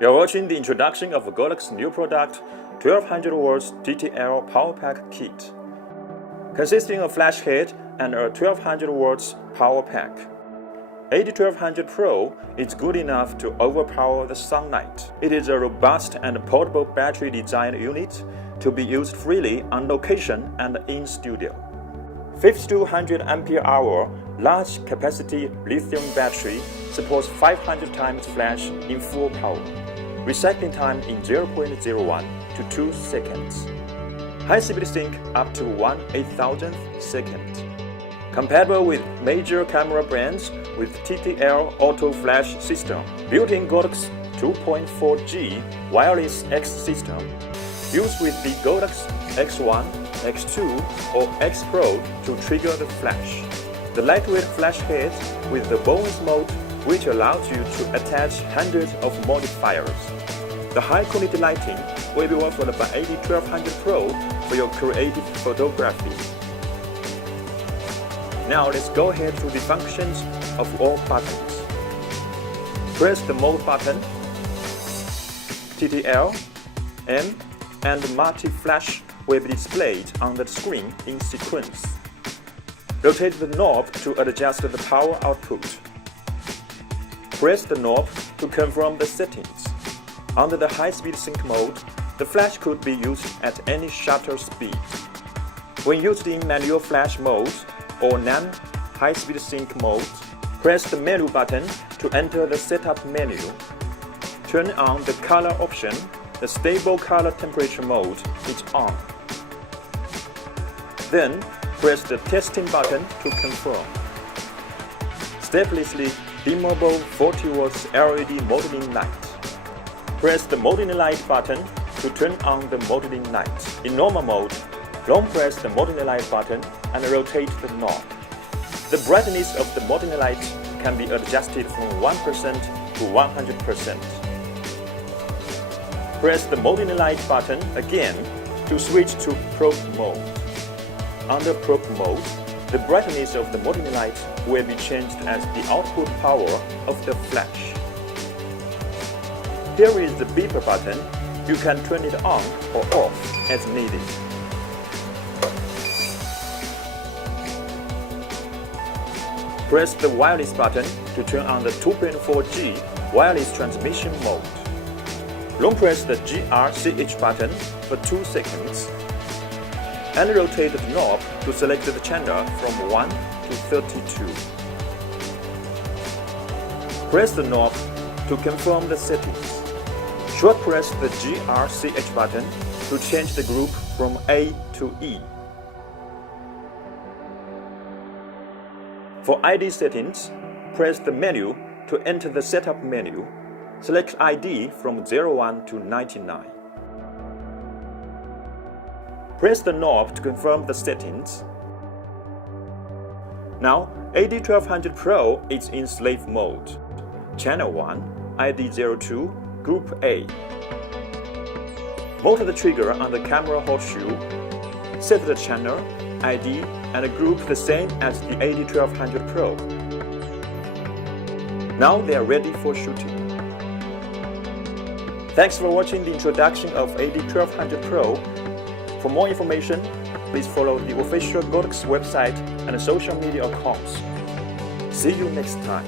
You're watching the introduction of Godox new product 1200 watts TTL power pack kit, consisting of flash head and a 1200 watts power pack. AD1200Pro is good enough to overpower the sunlight. It is a robust and portable battery design unit to be used freely on location and in studio. 5200 ampere-hour large capacity lithium battery supports 500 times flash in full power. Recycling time in 0.01 to 2 seconds. High-speed sync up to 1/8000th second. Compatible with major camera brands with TTL auto flash system. Built-in Godox 2.4G wireless X system. Used with the Godox X1, X2 or X Pro to trigger the flash. The lightweight flash head with the bonus mode which allows you to attach hundreds of modifiers. The high-quality lighting will be offered by AD1200Pro for your creative photography. Now let's go ahead to the functions of all buttons. Press the mode button, TTL, M, and multi-flash will be displayed on the screen in sequence. Rotate the knob to adjust the power output. Press the knob to confirm the settings. Under the high-speed sync mode, the flash could be used at any shutter speed. When used in manual flash mode or non-high-speed sync mode, press the menu button to enter the setup menu. Turn on the color option. The stable color temperature mode is on. Then, press the testing button to confirm. Steplessly dimmable 40 watts LED modeling light. Press the modeling light button to turn on the modeling light. In normal mode, long press the modeling light button and rotate the knob. The brightness of the modeling light can be adjusted from 1% to 100%. Press the modeling light button again to switch to probe mode. Under probe mode, the brightness of the modeling light will be changed as the output power of the flash. Here is the beeper button. You can turn it on or off as needed. Press the wireless button to turn on the 2.4G wireless transmission mode. Long press the GRCH button for 2 seconds and rotate the knob to select the channel from 1 to 32. Press the knob to confirm the settings. Short press the GRCH button to change the group from A to E. For ID settings, press the menu to enter the setup menu. Select ID from 01 to 99. Press the knob to confirm the settings. Now, AD1200Pro is in slave mode. Channel 1, ID02, Group A. Mount the trigger on the camera horseshoe. Set the channel, ID, and group the same as the AD1200Pro. Now they are ready for shooting. Thanks for watching the introduction of AD1200Pro. For more information, please follow the official Godox website and social media accounts. See you next time.